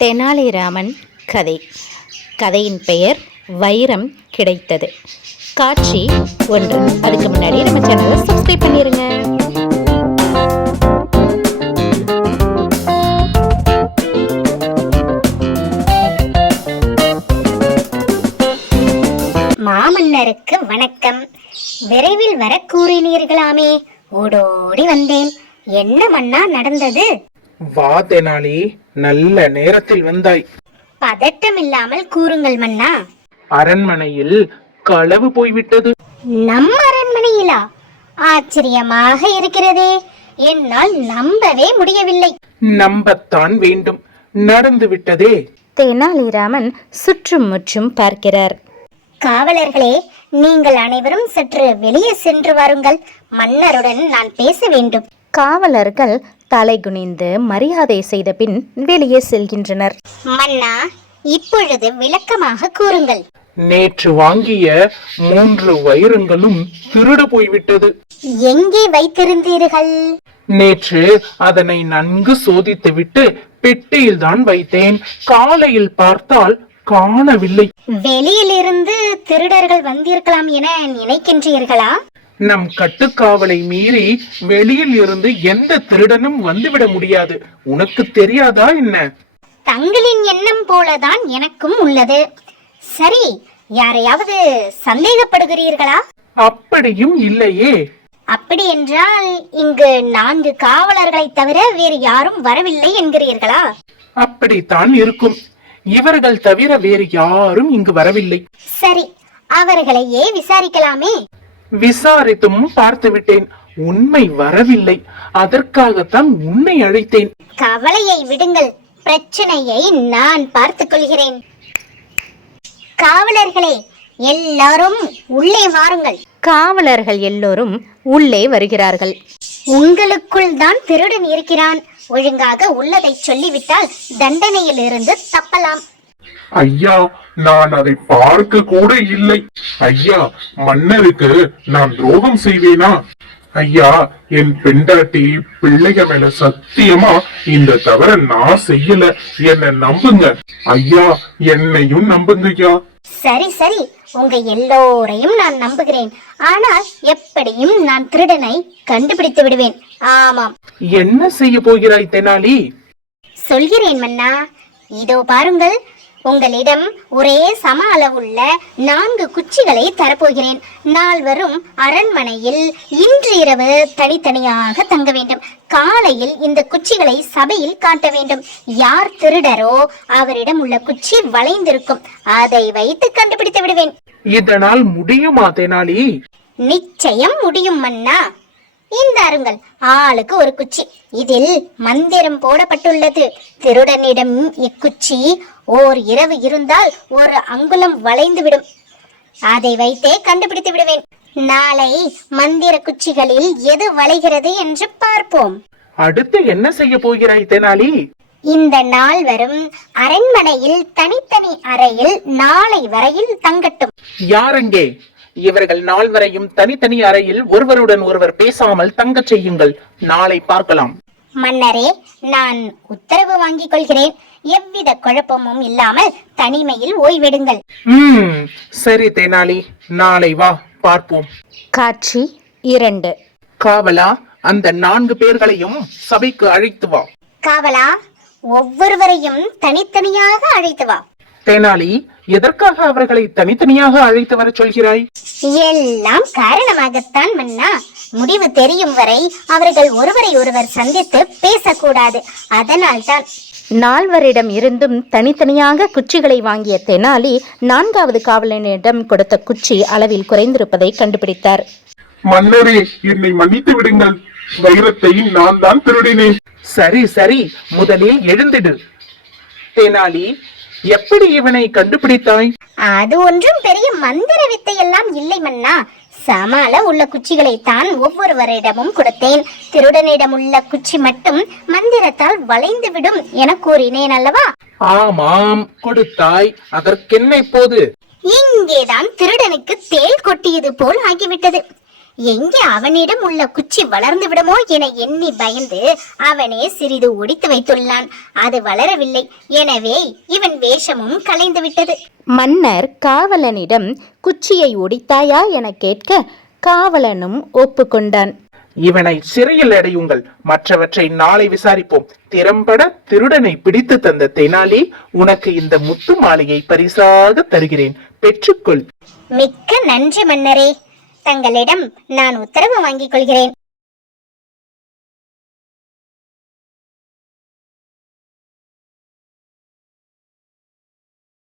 தெனாலிராமன் கதை. கதையின் பெயர் வைரம் கிடைத்தது. காட்சி 1. அதுக்கு முன்னாடி நம்ம சேனலை சப்ஸ்கிரைப் பண்ணிருங்க. மாமன்னருக்கு வணக்கம். விரைவில் வர கூறினீர்களாமே, ஓடோடி வந்தேன். என்ன மன்னா நடந்தது? வா தெனாலி, நல்ல நேரத்தில் வந்தாய். பதட்டம் இல்லாமல் கூறுங்கள் மன்னா. அரண்மனையில் களவு போய்விட்டது. நம் அரண்மனையிலா? ஆச்சரியமாக இருக்கிறதே, என்னால் நம்பவே முடியவில்லை. நம்பத்தான் வேண்டும், நடந்து விட்டதே. தெனாலிராமன் சுற்றும் முற்றும் பார்க்கிறார். காவலர்களே, நீங்கள் அனைவரும் சற்று வெளியே சென்று வாருங்கள். மன்னருடன் நான் பேச வேண்டும். காவலர்கள் தலை குனிந்து மரியாதை செய்த பின் வெளியே செல்கின்றனர். மன்னா, இப்பொழுது விளக்கமாக கூறுங்கள். நேற்று வாங்கிய 3 வைரங்களும் திருடு போய்விட்டது. எங்கே வைத்திருந்தீர்கள்? நேற்று அதனை நன்கு சோதித்துவிட்டு பெட்டியில் தான் வைத்தேன். காலையில் பார்த்தால் காணவில்லை. வெளியிலிருந்து திருடர்கள் வந்திருக்கலாம் என நினைக்கின்றீர்களா? நம் கட்டுக்காவலை மீறி வெளியில் இருந்து எந்த திருடனும் வந்துவிட முடியாது. உனக்கு தெரியாதா என்ன? தங்களின் எண்ணம் போலதான் எனக்கும் உள்ளது. சரி, யாரையாவது சந்தேகப்படுகிறீர்களா? அப்படியும் இல்லையே. அப்படி என்றால் இங்கு 4 காவலர்களை தவிர வேறு யாரும் வரவில்லை என்கிறீர்களா? அப்படித்தான் இருக்கும். இவர்கள் தவிர வேறு யாரும் இங்கு வரவில்லை. சரி, அவர்களையே விசாரிக்கலாமே. விசாரித்தும் பார்த்து விட்டேன், உண்மை வரவில்லை. அதற்காகத்தான் உன்னை அழைத்தேன். கவலையை விடுங்கள், பிரச்சனையை நான் பார்த்துக் கொள்கிறேன். காவலர்களே, எல்லாரும் உள்ளே வாருங்கள். காவலர்கள் எல்லோரும் உள்ளே வருகிறார்கள். உங்களுக்குள் தான் திருடன் இருக்கிறான். ஒழுங்காக உள்ளதை சொல்லிவிட்டால் தண்டனையில் இருந்து தப்பலாம். ஐயா, நான் அதை பார்க்க கூட இல்லை. ஐயா, மன்னருக்கு நான் துரோகம் செய்வேனா? ஐயா, என் பெண்டாட்டி பிள்ளைக மேல சத்தியமா இந்த தவற நான் செய்யல. என்ன நம்புங்க ஐயா, என்னையும் நம்புங்க ஐயா. சரி சரி, உங்க எல்லோரையும் நான் நம்புகிறேன். ஆனால் எப்படியும் நான் திருடனை கண்டுபிடித்து விடுவேன். ஆமாம். என்ன செய்ய போகிறாய் தெனாலி? சொல்கிறேன் மன்னா. இதோ பாருங்கள், உங்களிடம் ஒரே சம அளவுள்ள 4 குச்சிகளை தரப்போகிறேன். நால்வரும் அரண்மனையில் இன்று இரவு தனித்தனியாக தங்க வேண்டும். காலையில் இந்த குச்சிகளை சபையில் காட்ட வேண்டும். யார் திருடரோ அவரிடம் உள்ள குச்சி வளைந்திருக்கும். அதை வைத்து கண்டுபிடித்து விடுவேன். இதனால் முடியுமா தெனாலி? நிச்சயம் முடியும் மன்னா. இந்த அருங்கள், ஆளுக்கு ஒரு குச்சி. இதில் மந்திரம் போடப்பட்டுள்ளது. திருடனிடம் இக்குச்சி ஓர் இரவு இருந்தால் 1 அங்குலம் வளைந்து விடும். அதை வைத்தே கண்டுபிடித்து விடுவேன். நாளை மந்திர குச்சிகளில் எது வளைகிறது என்று பார்ப்போம். அடுத்து என்ன செய்ய போகிறாய் தெனாலி? இந்த நால்வரும் அரண்மனையில் தனித்தனி அறையில் நாளை வரையில் தங்கட்டும். யாரெங்கே? இவர்கள் 4வரையும் தனித்தனி அறையில் ஒருவருடன் ஒருவர் பேசாமல் தங்க செய்யுங்கள். நாளை பார்க்கலாம். மன்னரே, நான் உத்தரவு வாங்கிக் கொள்கிறேன். எவ்வித குழப்பமும் இல்லாமல் தனிமையில் ஓய்வெடுங்கள். சரி தெனாலி, நாளை வா, பார்ப்போம். காட்சி 2. காவலா, அந்த 4 பேர்களையும் சபைக்கு அழைத்து வா. காவலா, ஒவ்வொருவரையும் தனித்தனியாக அழைத்து வா. தெனாலி, எதற்காக அவர்களை தனித்தனியாக அழைத்து வர சொல்கிறாய்? எல்லாம் காரணமாகத்தான் மன்னா. முடிவு தெரியும் வரை அவர்கள் ஒருவரை ஒருவர் சந்தித்து பேசக்கூடாது. அதனால்தான். 4வரிடம் இருந்தும் தனித்தனியாக குச்சிகளை வாங்கிய தெனாலி 4வது காவலனிடம் கொடுத்த குச்சி அளவில் குறைந்திருப்பதை கண்டுபிடித்தார். மன்னரே, என்னை மன்னித்து விடுங்கள். வைரத்தை நான் தான் திருடினேன். சரி சரி, முதலில் எழுந்திடு. தெனாலி, எப்படி இவனை கண்டுபிடித்தாய்? அது ஒன்றும் பெரிய மந்திர வித்தை எல்லாம் இல்லை மன்னா. சமால உள்ள குச்சிகளை தான் ஒவ்வொருவரிடமும் கொடுத்தேன். திருடனிடம் உள்ள குச்சி மட்டும் மந்திரத்தால் வளைந்து விடும் என கூறினேன் அல்லவா? ஆமாம், கொடுத்தாய். அதற்கென்ன இப்போது? இங்கேதான் திருடனுக்கு தேள் கொட்டியது போல் ஆகிவிட்டது. எங்கே அவனிடம் உள்ள குச்சி வளர்ந்து விடுமோ என எண்ணி பயந்து அவனே சிறிது ஒடித்து வைத்துள்ளான். அது வளரவில்லை. எனவே இவன் வேஷமும் கலைந்து விட்டது. மன்னர் காவலனிடம் குச்சியை ஒடித்தாயா என கேட்க காவலனும் ஒப்புக்கொண்டான். இவனை சிறையில் அடையுங்கள், மற்றவற்றை நாளை விசாரிப்போம். திறம்பட திருடனை பிடித்து தந்த தெனாலி, உனக்கு இந்த முத்து மாலையை பரிசாக தருகிறேன், பெற்றுக்கொள். மிக்க நன்றி மன்னரே. தங்களிடம் நான் உத்தரவு வாங்கிக் கொள்கிறேன்.